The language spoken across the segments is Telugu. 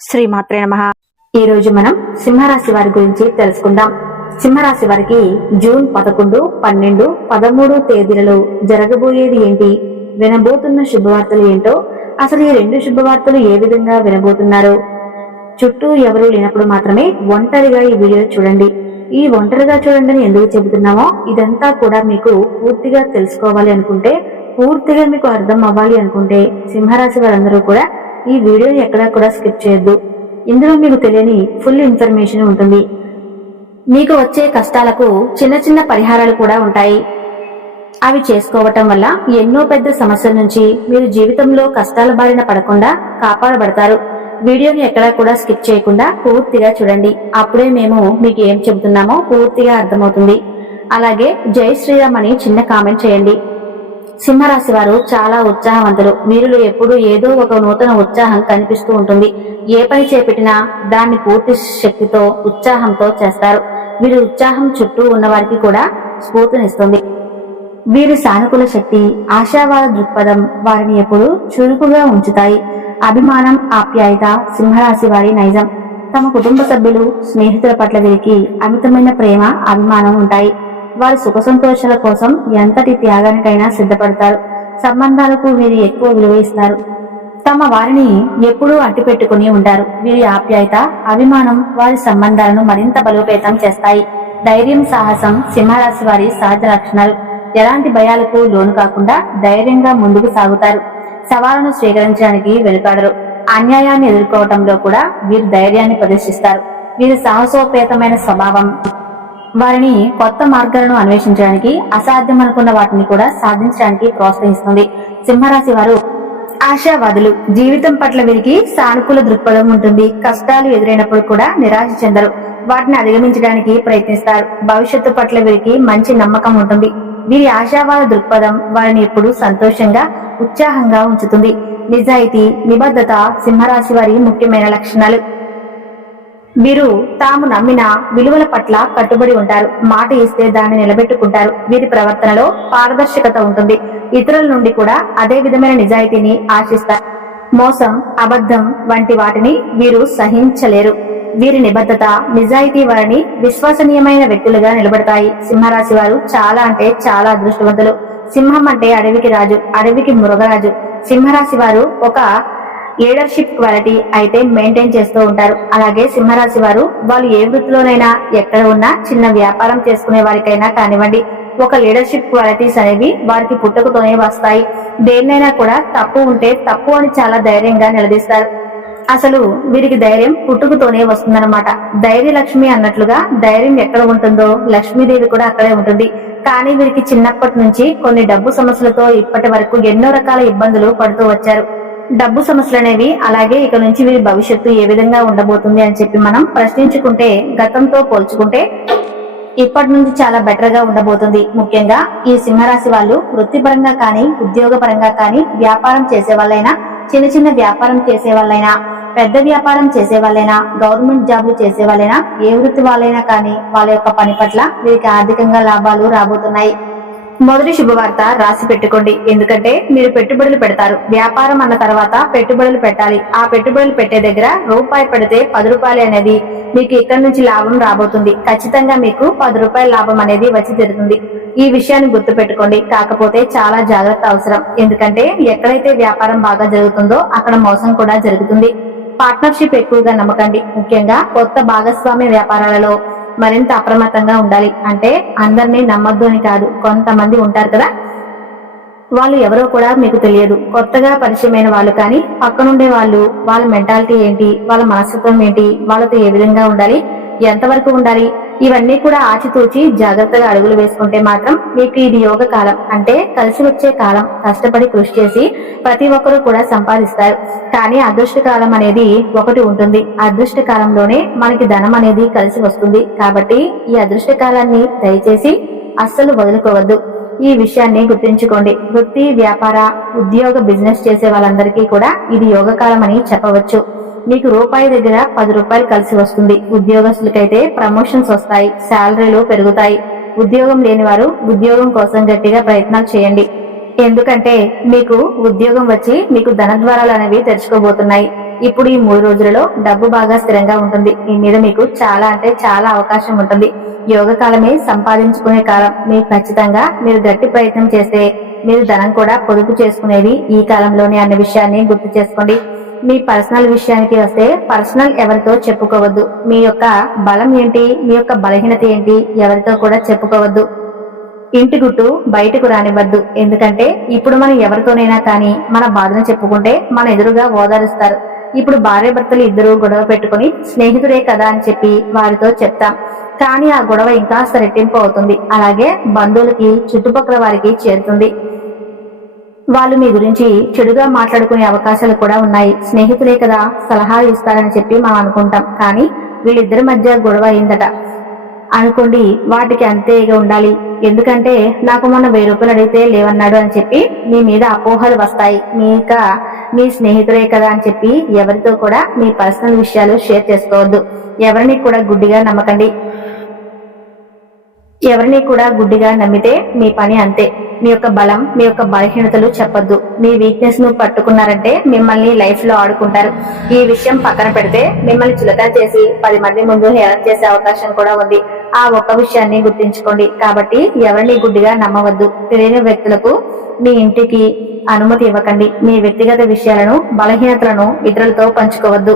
శ్రీమాత్రే నమః. ఈ రోజు మనం సింహరాశి వారి గురించి తెలుసుకుందాం. సింహరాశి వారికి జూన్ 11, 12, 13 తేదీలలో జరగబోయేది ఏంటి, వినబోతున్న శుభవార్తలు ఏంటో, అసలు ఈ రెండు శుభవార్తలు ఏ విధంగా వినబోతున్నారు, చుట్టూ ఎవరూ లేనప్పుడు మాత్రమే ఒంటరిగా ఈ వీడియో చూడండి. ఈ ఒంటరిగా చూడండి అని ఎందుకు చెబుతున్నామో, ఇదంతా కూడా మీకు పూర్తిగా తెలుసుకోవాలి అనుకుంటే, పూర్తిగా మీకు అర్థం అవ్వాలి అనుకుంటే సింహరాశి వారందరూ కూడా ఈ వీడియోని ఎక్కడా కూడా స్కిప్ చేయొద్దు. ఇందులో మీకు తెలియని ఫుల్ ఇన్ఫర్మేషన్ ఉంటుంది. మీకు వచ్చే కష్టాలకు చిన్న చిన్న పరిహారాలు కూడా ఉంటాయి. అవి చేసుకోవటం వల్ల ఎన్నో పెద్ద సమస్యల నుంచి మీరు జీవితంలో కష్టాల బారిన పడకుండా కాపాడబడతారు. వీడియోని ఎక్కడా కూడా స్కిప్ చేయకుండా పూర్తిగా చూడండి. అప్పుడే మేము మీకు ఏం చెబుతున్నామో పూర్తిగా అర్థమవుతుంది. అలాగే జై శ్రీరామ్ అని చిన్న కామెంట్ చేయండి. సింహరాశి వారు చాలా ఉత్సాహవంతులు. వీరిలో ఎప్పుడూ ఏదో ఒక నూతన ఉత్సాహం కనిపిస్తూ ఉంటుంది. ఏ పని చేపట్టినా దాన్ని పూర్తి శక్తితో ఉత్సాహంతో చేస్తారు. వీరి ఉత్సాహం చుట్టూ ఉన్న వారికి కూడా స్ఫూర్తినిస్తుంది. వీరి సానుకూల శక్తి, ఆశావాద దృక్పథం వారిని ఎప్పుడూ చురుకుగా ఉంచుతాయి. అభిమానం, ఆప్యాయత సింహరాశి వారి నైజం. తమ కుటుంబ సభ్యులు, స్నేహితుల పట్ల వీరికి అమితమైన ప్రేమ, అభిమానం ఉంటాయి. వారి సుఖ సంతోషాల కోసం ఎంతటి త్యాగానికైనా సిద్ధపడతారు. సంబంధాలకు వీరు ఎక్కువ విలువ ఇస్తారు. తమ వారిని ఎప్పుడూ అట్టిపెట్టుకుని ఉంటారు. వీరి ఆప్యాయత, అభిమానం వారి సంబంధాలను మరింత బలోపేతం చేస్తాయి. ధైర్యం, సాహసం సింహరాశి వారి సహజ లక్షణాలు. ఎలాంటి భయాలకు లోను కాకుండా ధైర్యంగా ముందుకు సాగుతారు. సవాళ్లను స్వీకరించడానికి వెనుకాడరు. అన్యాయాన్ని ఎదుర్కోవటంలో కూడా వీరు ధైర్యాన్ని ప్రదర్శిస్తారు. వీరి సాహసోపేతమైన స్వభావం వారిని కొత్త మార్గాలను అన్వేషించడానికి, అసాధ్యం అనుకున్న వాటిని కూడా సాధించడానికి ప్రోత్సహిస్తుంది. సింహరాశి వారు ఆశావాదులు. జీవితం పట్ల వీరికి సానుకూల దృక్పథం ఉంటుంది. కష్టాలు ఎదురైనప్పుడు కూడా నిరాశ చెందరు. వాటిని అధిగమించడానికి ప్రయత్నిస్తారు. భవిష్యత్తు పట్ల వీరికి మంచి నమ్మకం ఉంటుంది. వీరి ఆశావాద దృక్పథం వారిని ఎప్పుడూ సంతోషంగా, ఉత్సాహంగా ఉంచుతుంది. నిజాయితీ, నిబద్ధత సింహరాశి వారి ముఖ్యమైన లక్షణాలు. వీరు తాము నమ్మిన విలువల పట్ల కట్టుబడి ఉంటారు. మాట ఇస్తే దాన్ని నిలబెట్టుకుంటారు. వీరి ప్రవర్తనలో పారదర్శకత ఉంటుంది. ఇతరుల నుండి కూడా అదే విధమైన నిజాయితీని ఆశిస్తారు. మోసం, అబద్ధం వంటి వాటిని వీరు సహించలేరు. వీరి నిబద్ధత, నిజాయితీ వారిని విశ్వసనీయమైన వ్యక్తులుగా నిలబడతాయి. సింహరాశి వారు చాలా అంటే చాలా అదృష్టవంతులు. సింహం అంటే అడవికి రాజు, అడవికి మృగరాజు. సింహరాశి వారు ఒక లీడర్షిప్ క్వాలిటీ అయితే మెయింటైన్ చేస్తూ ఉంటారు. అలాగే సింహరాశి వారు వాళ్ళు ఏ వృత్తిలోనైనా, ఎక్కడ ఉన్నా, చిన్న వ్యాపారం చేసుకునే వారికైనా కానివ్వండి, ఒక లీడర్షిప్ క్వాలిటీస్ అనేవి వారికి పుట్టుకతోనే వస్తాయి. దేన్నైనా కూడా తప్పు ఉంటే తప్పు అని చాలా ధైర్యంగా నిలదీస్తారు. అసలు వీరికి ధైర్యం పుట్టుకతోనే వస్తుందన్నమాట. ధైర్య లక్ష్మి అన్నట్లుగా ధైర్యం ఎక్కడ ఉంటుందో లక్ష్మీదేవి కూడా అక్కడే ఉంటుంది. కానీ వీరికి చిన్నప్పటి నుంచి కొన్ని డబ్బు సమస్యలతో ఇప్పటి వరకు ఎన్నో రకాల ఇబ్బందులు పడుతూ వచ్చారు. డబ్బు సమస్యలు అనేవి, అలాగే ఇక నుంచి వీరి భవిష్యత్తు ఏ విధంగా ఉండబోతుంది అని చెప్పి మనం ప్రశ్నించుకుంటే, గతంతో పోల్చుకుంటే ఇప్పటి నుంచి చాలా బెటర్ గా ఉండబోతుంది. ముఖ్యంగా ఈ సింహరాశి వాళ్ళు వృత్తిపరంగా కానీ, ఉద్యోగ పరంగా కానీ, వ్యాపారం చేసే వాళ్ళైనా, చిన్న చిన్న వ్యాపారం చేసే వాళ్ళైనా, పెద్ద వ్యాపారం చేసే వాళ్ళైనా, గవర్నమెంట్ జాబ్లు చేసే వాళ్ళైనా, ఏ వృత్తి వాళ్ళైనా కానీ వాళ్ళ యొక్క పని పట్ల వీరికి ఆర్థికంగా లాభాలు రాబోతున్నాయి. మొదటి శుభవార్త రాసి పెట్టుకోండి. ఎందుకంటే మీరు పెట్టుబడులు పెడతారు. వ్యాపారం అన్న తర్వాత పెట్టుబడులు పెట్టాలి. ఆ పెట్టుబడులు పెట్టే దగ్గర రూపాయి పెడితే 10 రూపాయలు అనేది మీకు ఇక్కడి నుంచి లాభం రాబోతుంది. ఖచ్చితంగా మీకు 10 రూపాయల లాభం అనేది వచ్చి తీరుతుంది. ఈ విషయాన్ని గుర్తు పెట్టుకోండి. కాకపోతే చాలా జాగ్రత్త అవసరం. ఎందుకంటే ఎక్కడైతే వ్యాపారం బాగా జరుగుతుందో అక్కడ మోసం కూడా జరుగుతుంది. పార్ట్నర్షిప్ ఎక్కువగా నమ్మకండి. ముఖ్యంగా కొత్త భాగస్వామ్య వ్యాపారాలలో మరింత అప్రమత్తంగా ఉండాలి. అంటే అందరినీ నమ్మద్దు అని కాదు, కొంతమంది ఉంటారు కదా, వాళ్ళు ఎవరో కూడా మీకు తెలియదు. కొత్తగా పరిచయమైన వాళ్ళు కానీ, పక్కనుండే వాళ్ళు, వాళ్ళ మెంటాలిటీ ఏంటి, వాళ్ళ మనస్తత్వం ఏంటి, వాళ్ళతో ఏ విధంగా ఉండాలి, ఎంతవరకు ఉండాలి, ఇవన్నీ కూడా ఆచితూచి జాగ్రత్తగా అడుగులు వేసుకుంటే మాత్రం మీకు ఇది యోగ కాలం. అంటే కలిసి వచ్చే కాలం. కష్టపడి కృషి చేసి ప్రతి ఒక్కరూ కూడా సంపాదిస్తారు. కానీ అదృష్ట కాలం అనేది ఒకటి ఉంటుంది. అదృష్ట కాలంలోనే మనకి ధనం అనేది కలిసి వస్తుంది. కాబట్టి ఈ అదృష్ట కాలాన్ని దయచేసి అస్సలు వదులుకోవద్దు. ఈ విషయాన్ని గుర్తుంచుకోండి. వృత్తి, వ్యాపార, ఉద్యోగ, బిజినెస్ చేసే వాళ్ళందరికీ కూడా ఇది యోగ కాలం అని చెప్పవచ్చు. మీకు రూపాయి దగ్గర 10 రూపాయలు కలిసి వస్తుంది. ఉద్యోగస్తులకైతే ప్రమోషన్స్ వస్తాయి, శాలరీలు పెరుగుతాయి. ఉద్యోగం లేని వారు ఉద్యోగం కోసం గట్టిగా ప్రయత్నాలు చేయండి. ఎందుకంటే మీకు ఉద్యోగం వచ్చి మీకు ధన ద్వారాలు అనేవి తెరుచుకోబోతున్నాయి. ఇప్పుడు ఈ 3 రోజులలో డబ్బు బాగా స్థిరంగా ఉంటుంది. మీ మీద మీకు చాలా అంటే చాలా అవకాశం ఉంటుంది. యోగ కాలమే సంపాదించుకునే కాలం. మీకు ఖచ్చితంగా మీరు గట్టి ప్రయత్నం చేస్తే మీరు ధనం కూడా పొదుపు చేసుకునేది ఈ కాలంలోనే అన్న విషయాన్ని గుర్తు చేసుకోండి. మీ పర్సనల్ విషయానికి వస్తే పర్సనల్ ఎవరితో చెప్పుకోవద్దు. మీ యొక్క బలం ఏంటి, మీ యొక్క బలహీనత ఏంటి ఎవరితో కూడా చెప్పుకోవద్దు. ఇంటి గుట్టు బయటకు రానివ్వద్దు. ఎందుకంటే ఇప్పుడు మనం ఎవరితోనైనా కానీ మన బాధను చెప్పుకుంటే మన ఎదురుగా ఓదారుస్తారు. ఇప్పుడు భార్య భర్తలు ఇద్దరు గొడవ పెట్టుకుని స్నేహితుడే కదా అని చెప్పి వారితో చెప్తాం, కానీ ఆ గొడవ ఇంకాస్త రెట్టింపు అవుతుంది. అలాగే బంధువులకి చుట్టుపక్కల వారికి చేరుతుంది. వాళ్ళు మీ గురించి చెడుగా మాట్లాడుకునే అవకాశాలు కూడా ఉన్నాయి. స్నేహితులే కదా సలహాలు ఇస్తారని చెప్పి మనం అనుకుంటాం, కానీ వీళ్ళిద్దరి మధ్య గొడవ అయిందట అనుకోండి, వాటికి అంతేగా ఉండాలి. ఎందుకంటే నాకు మొన్న 1000 రూపాయలు అడిగితే లేవన్నాడు అని చెప్పి మీ మీద అపోహలు వస్తాయి. మీ స్నేహితులే కదా అని చెప్పి ఎవరితో కూడా మీ పర్సనల్ విషయాలు షేర్ చేసుకోవద్దు. ఎవరిని కూడా గుడ్డిగా నమ్మితే మీ పని అంతే. మీ యొక్క బలం, మీ యొక్క బలహీనతలు చెప్పొద్దు. మీ వీక్నెస్ ను పట్టుకున్నారంటే మిమ్మల్ని లైఫ్ లో ఆడుకుంటారు. ఈ విషయం పక్కన పెడితే మిమ్మల్ని చులకన చేసి 10 మంది ముందు హేళన చేసే అవకాశం కూడా ఉంది. ఆ ఒక్క విషయాన్ని గుర్తుంచుకోండి. కాబట్టి ఎవరిని గుడ్డిగా నమ్మవద్దు. తెలియని వ్యక్తులకు మీ ఇంటికి అనుమతి ఇవ్వకండి. మీ వ్యక్తిగత విషయాలను, బలహీనతలను ఇతరులతో పంచుకోవద్దు.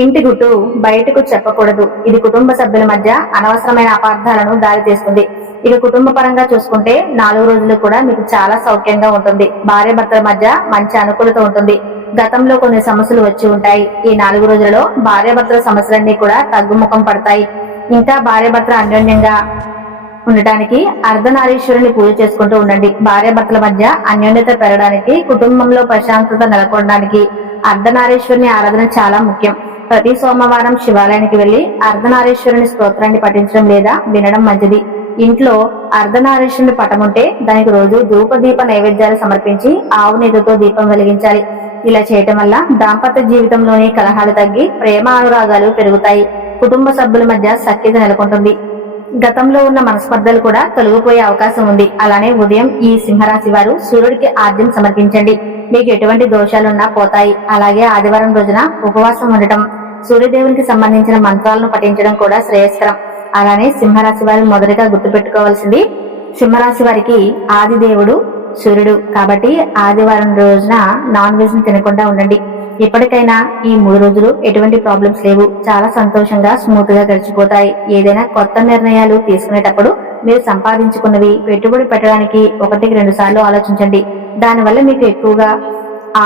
ఇంటి గుట్టు బయటకు చెప్పకూడదు. ఇది కుటుంబ సభ్యుల మధ్య అనవసరమైన అపార్థాలను దారితీస్తుంది. ఇక కుటుంబ పరంగా చూసుకుంటే 4 రోజులు కూడా మీకు చాలా సౌఖ్యంగా ఉంటుంది. భార్య భర్తల మధ్య మంచి అనుకూలత ఉంటుంది. గతంలో కొన్ని సమస్యలు వచ్చి ఉంటాయి. ఈ 4 రోజులలో భార్య భర్తల సమస్యలన్నీ కూడా తగ్గుముఖం పడతాయి. ఇంకా భార్య భర్తల అన్యోన్యంగా ఉండటానికి అర్ధనారీశ్వరుని పూజ చేసుకుంటూ ఉండండి. భార్య భర్తల మధ్య అన్యోన్యత పెరగడానికి, కుటుంబంలో ప్రశాంతత నెలకొనడానికి అర్ధనారీశ్వరుని ఆరాధన చాలా ముఖ్యం. ప్రతి సోమవారం శివాలయానికి వెళ్లి అర్ధనారీశ్వరుని స్తోత్రాన్ని పఠించడం లేదా వినడం మంచిది. ఇంట్లో అర్ధనారీశ్వరుని పటం ఉంటే దానికి రోజు ధూపదీప నైవేద్యాలు సమర్పించి ఆవు నెయ్యితో దీపం వెలిగించాలి. ఇలా చేయటం వల్ల దాంపత్య జీవితంలోని కలహాలు తగ్గి ప్రేమ అనురాగాలు పెరుగుతాయి. కుటుంబ సభ్యుల మధ్య సఖ్యత నెలకొంటుంది. గతంలో ఉన్న మనస్పర్ధలు కూడా తొలగిపోయే అవకాశం ఉంది. అలానే ఉదయం ఈ సింహరాశి వారు సూర్యుడికి ఆద్యం సమర్పించండి. మీకు ఎటువంటి దోషాలున్నా పోతాయి. అలాగే ఆదివారం రోజున ఉపవాసం ఉండటం, సూర్యదేవునికి సంబంధించిన మంత్రాలను పఠించడం కూడా శ్రేయస్కరం. అలానే సింహరాశి వారు మొదటగా గుర్తుపెట్టుకోవాల్సింది, సింహరాశి వారికి ఆది దేవుడు సూర్యుడు. కాబట్టి ఆదివారం రోజున నాన్ వెజ్ ని తినకుండా ఉండండి. ఇప్పటికైనా ఈ 3 రోజులు ఎటువంటి ప్రాబ్లమ్స్ లేవు. చాలా సంతోషంగా స్మూత్ గా గడిచిపోతాయి. ఏదైనా కొత్త నిర్ణయాలు తీసుకునేటప్పుడు మీరు సంపాదించుకున్నవి పెట్టుబడి పెట్టడానికి 1-2 సార్లు ఆలోచించండి. దానివల్ల మీకు ఎక్కువగా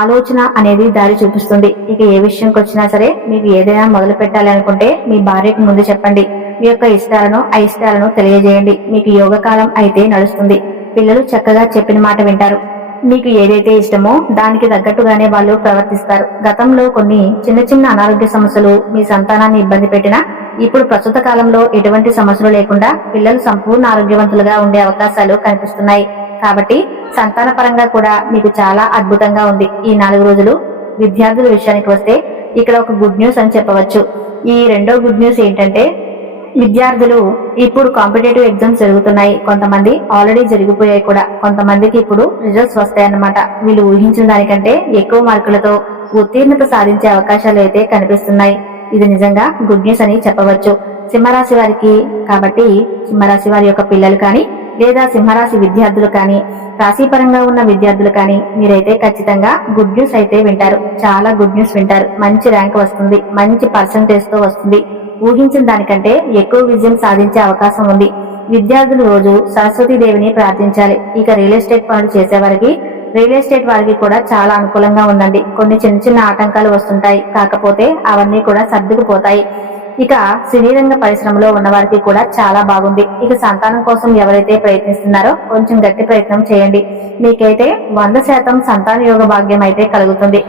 ఆలోచన అనేది దారి చూపిస్తుంది. ఇక ఏ విషయంకి వచ్చినా సరే మీకు ఏదైనా మొదలు పెట్టాలి అనుకుంటే మీ భార్యకు ముందు చెప్పండి. మీ యొక్క ఇష్టాలను అయిష్టాలను తెలియజేయండి. మీకు యోగ కాలం అయితే నడుస్తుంది. పిల్లలు చక్కగా చెప్పిన మాట వింటారు. మీకు ఏదైతే ఇష్టమో దానికి తగ్గట్టుగానే వాళ్ళు ప్రవర్తిస్తారు. గతంలో కొన్ని చిన్న అనారోగ్య సమస్యలు మీ సంతానాన్ని ఇబ్బంది పెట్టినా ఇప్పుడు ప్రస్తుత కాలంలో ఎటువంటి సమస్యలు లేకుండా పిల్లలు సంపూర్ణ ఆరోగ్యవంతులుగా ఉండే అవకాశాలు కనిపిస్తున్నాయి. కాబట్టి సంతాన పరంగా కూడా మీకు చాలా అద్భుతంగా ఉంది. ఈ 4 రోజులు విద్యార్థుల విషయానికి వస్తే ఇక్కడ ఒక గుడ్ న్యూస్ అని చెప్పవచ్చు. ఈ రెండో గుడ్ న్యూస్ ఏంటంటే, విద్యార్థులు ఇప్పుడు కాంపిటేటివ్ ఎగ్జామ్స్ జరుగుతున్నాయి. కొంతమంది ఆల్రెడీ జరిగిపోయాయి కూడా. కొంతమందికి ఇప్పుడు రిజల్ట్స్ వస్తాయన్నమాట. వీళ్ళు ఊహించిన దానికంటే ఎక్కువ మార్కులతో ఉత్తీర్ణత సాధించే అవకాశాలు అయితే కనిపిస్తున్నాయి. ఇది నిజంగా గుడ్ న్యూస్ అని చెప్పవచ్చు సింహరాశి వారికి. కాబట్టి సింహరాశి వారి యొక్క పిల్లలు కానీ లేదా సింహరాశి విద్యార్థులు కానీ, రాశిపరంగా ఉన్న విద్యార్థులు కానీ మీరైతే ఖచ్చితంగా గుడ్ న్యూస్ అయితే వింటారు. చాలా గుడ్ న్యూస్ వింటారు. మంచి ర్యాంక్ వస్తుంది. మంచి పర్సంటేజ్ తో వస్తుంది. ఊహించిన దానికంటే ఎక్కువ విజయం సాధించే అవకాశం ఉంది. విద్యార్థులు రోజు సరస్వతీదేవిని ప్రార్థించాలి. ఇక రియల్ ఎస్టేట్ పనులు చేసేవారికి, రియల్ ఎస్టేట్ వారికి కూడా చాలా అనుకూలంగా ఉందండి. కొన్ని చిన్న ఆటంకాలు వస్తుంటాయి, కాకపోతే అవన్నీ కూడా సర్దుకుపోతాయి. ఇక సినీ రంగ పరిశ్రమలో ఉన్న వారికి కూడా చాలా బాగుంది. ఇక సంతానం కోసం ఎవరైతే ప్రయత్నిస్తున్నారో కొంచెం గట్టి ప్రయత్నం చేయండి. మీకైతే 100% సంతాన యోగ భాగ్యం అయితే కలుగుతుంది.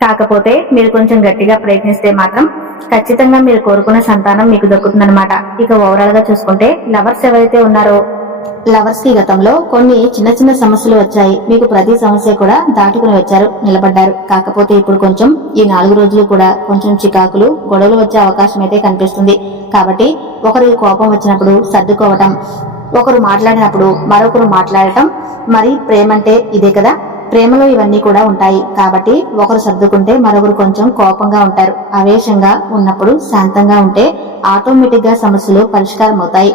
కాకపోతే మీరు కొంచెం గట్టిగా ప్రయత్నిస్తే మాత్రం ఖచ్చితంగా మీరు కోరుకున్న సంతానం మీకు దక్కుతుందన్నమాట. ఇక ఓవరాల్ గా చూసుకుంటే లవర్స్ ఎవరైతే ఉన్నారో, లవర్స్ కి గతంలో కొన్ని చిన్న సమస్యలు వచ్చాయి. మీకు ప్రతి సమస్య కూడా దాటుకుని వచ్చారు, నిలబడ్డారు. కాకపోతే ఇప్పుడు కొంచెం ఈ 4 రోజులు కూడా కొంచెం చికాకులు, గొడవలు వచ్చే అవకాశం అయితే కనిపిస్తుంది. కాబట్టి ఒకరికి కోపం వచ్చినప్పుడు సర్దుకోవటం, ఒకరు మాట్లాడినప్పుడు మరొకరు మాట్లాడటం, మరి ప్రేమ అంటే ఇదే కదా. ప్రేమలో ఇవన్నీ కూడా ఉంటాయి కాబట్టి ఒకరు సర్దుకుంటే మరొకరు కొంచెం కోపంగా ఉంటారు. ఆవేశంగా ఉన్నప్పుడు శాంతంగా ఉంటే ఆటోమేటిక్ గా సమస్యలు పరిష్కారం అవుతాయి.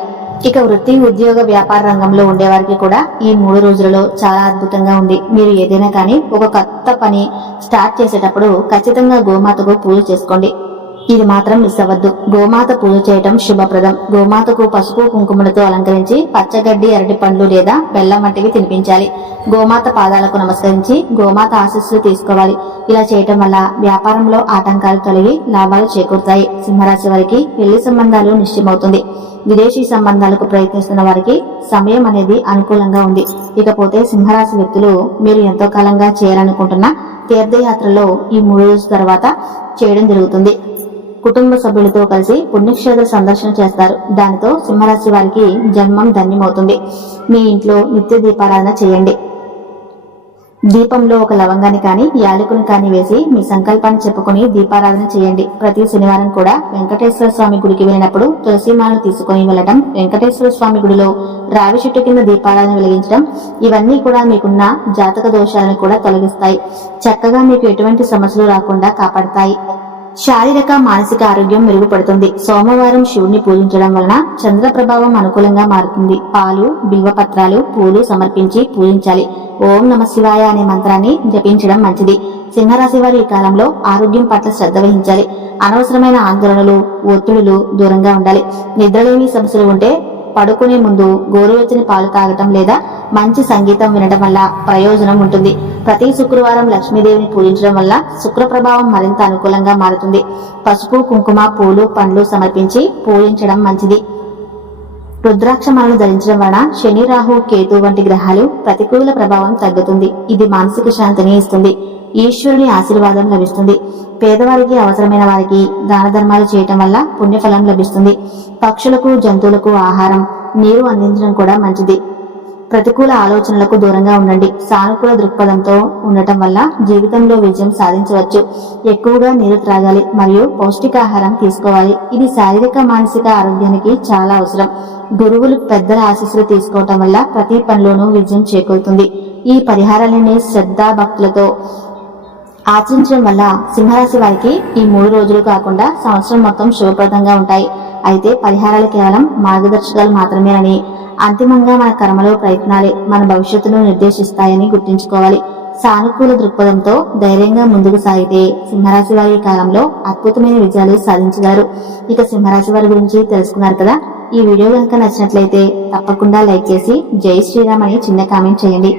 ఇక వృత్తి, ఉద్యోగ, వ్యాపార రంగంలో ఉండేవారికి కూడా ఈ 3 రోజులలో చాలా అద్భుతంగా ఉంది. మీరు ఏదైనా కానీ ఒక కొత్త పని స్టార్ట్ చేసేటప్పుడు ఖచ్చితంగా గోమాతకు పూజ చేసుకోండి. ఇది మాత్రం మిస్ అవ్వద్దు. గోమాత పూజ చేయటం శుభప్రదం. గోమాతకు పసుపు కుంకుమలతో అలంకరించి పచ్చగడ్డి, అరటి పండ్లు లేదా బెల్లం వంటివి తినిపించాలి. గోమాత పాదాలకు నమస్కరించి గోమాత ఆశీస్సులు తీసుకోవాలి. ఇలా చేయటం వల్ల వ్యాపారంలో ఆటంకాలు తొలగి లాభాలు చేకూరుతాయి. సింహరాశి వారికి పెళ్లి సంబంధాలు నిశ్చయమవుతుంది. విదేశీ సంబంధాలకు ప్రయత్నిస్తున్న వారికి సమయం అనేది అనుకూలంగా ఉంది. ఇకపోతే సింహరాశి వ్యక్తులు మీరు ఎంతో కాలంగా చేయాలనుకుంటున్న తీర్థయాత్రలో ఈ 3 రోజుల తర్వాత చేయడం జరుగుతుంది. కుటుంబ సభ్యులతో కలిసి పుణ్యక్షేత్ర సందర్శన చేస్తారు. దానితో సింహరాశి వారికి జన్మం ధన్యమవుతుంది. మీ ఇంట్లో నిత్య దీపారాధన చేయండి. దీపంలో ఒక లవంగాన్ని కానీ యాలకుని కానీ వేసి మీ సంకల్పాన్ని చెప్పుకొని దీపారాధన చేయండి. ప్రతి శనివారం కూడా వెంకటేశ్వర స్వామి గుడికి వెళ్ళినప్పుడు తులసిమాలను తీసుకొని వెళ్లడం, వెంకటేశ్వర స్వామి గుడిలో రావి చెట్టు కింద దీపారాధన వెలిగించడం, ఇవన్నీ కూడా మీకున్న జాతక దోషాలను కూడా తొలగిస్తాయి. చక్కగా మీకు ఎటువంటి సమస్యలు రాకుండా కాపాడతాయి. శారీరక, మానసిక ఆరోగ్యం మెరుగుపడుతుంది. సోమవారం శివుణ్ణి పూజించడం వలన చంద్ర ప్రభావం అనుకూలంగా మారుతుంది. పాలు, బిల్వపత్రాలు, పూలు సమర్పించి పూజించాలి. ఓం నమ శివాయ అనే మంత్రాన్ని జపించడం మంచిది. సింహరాశి వారి ఈ కాలంలో ఆరోగ్యం పట్ల శ్రద్ధ వహించాలి. అనవసరమైన ఆందోళనలు, ఒత్తిడులు దూరంగా ఉండాలి. నిద్రలేమి సమస్యలు ఉంటే పడుకునే ముందు గోరువెచ్చని పాలు తాగటం లేదా మంచి సంగీతం వినడం వల్ల ప్రయోజనం ఉంటుంది. ప్రతి శుక్రవారం లక్ష్మీదేవిని పూజించడం వల్ల శుక్ర ప్రభావం మరింత అనుకూలంగా మారుతుంది. పసుపు, కుంకుమ, పూలు, పండ్లు సమర్పించి పూజించడం మంచిది. రుద్రాక్షమాలను ధరించడం వలన శని, రాహు, కేతు వంటి గ్రహాలు ప్రతికూల ప్రభావం తగ్గుతుంది. ఇది మానసిక శాంతిని ఇస్తుంది. ఈశ్వరుని ఆశీర్వాదం లభిస్తుంది. పేదవారికి, అవసరమైన వారికి దాన ధర్మాలు చేయటం వల్ల పుణ్యఫలం లభిస్తుంది. పక్షులకు, జంతువులకు ఆహారం, నీరు అందించడం కూడా మంచిది. ప్రతికూల ఆలోచనలకు దూరంగా ఉండండి. సానుకూల దృక్పథంతో ఉండటం వల్ల జీవితంలో విజయం సాధించవచ్చు. ఎక్కువగా నీరు త్రాగాలి మరియు పౌష్టికాహారం తీసుకోవాలి. ఇది శారీరక, మానసిక ఆరోగ్యానికి చాలా అవసరం. గురువులు, పెద్దల ఆశీస్సులు తీసుకోవటం వల్ల ప్రతి పనిలోనూ విజయం చేకూరుతుంది. ఈ పరిహారాలన్నీ శ్రద్ధా భక్తులతో ఆచరించడం వల్ల సింహరాశి వారికి ఈ 3 రోజులు కాకుండా సంవత్సరం మొత్తం శుభప్రదంగా ఉంటాయి. అయితే పరిహారాలు కేవలం మార్గదర్శకాలు మాత్రమేనని, అంతిమంగా మన కర్మలో ప్రయత్నాలే మన భవిష్యత్తును నిర్దేశిస్తాయని గుర్తుంచుకోవాలి. సానుకూల దృక్పథంతో ధైర్యంగా ముందుకు సాగితే సింహరాశి వారి కాలంలో అద్భుతమైన విజయాలు సాధించగలరు. ఇక సింహరాశి వారి గురించి తెలుసుకున్నారు కదా. ఈ వీడియో కనుక నచ్చినట్లయితే తప్పకుండా లైక్ చేసి జై శ్రీరామ్ అని చిన్న కామెంట్ చేయండి.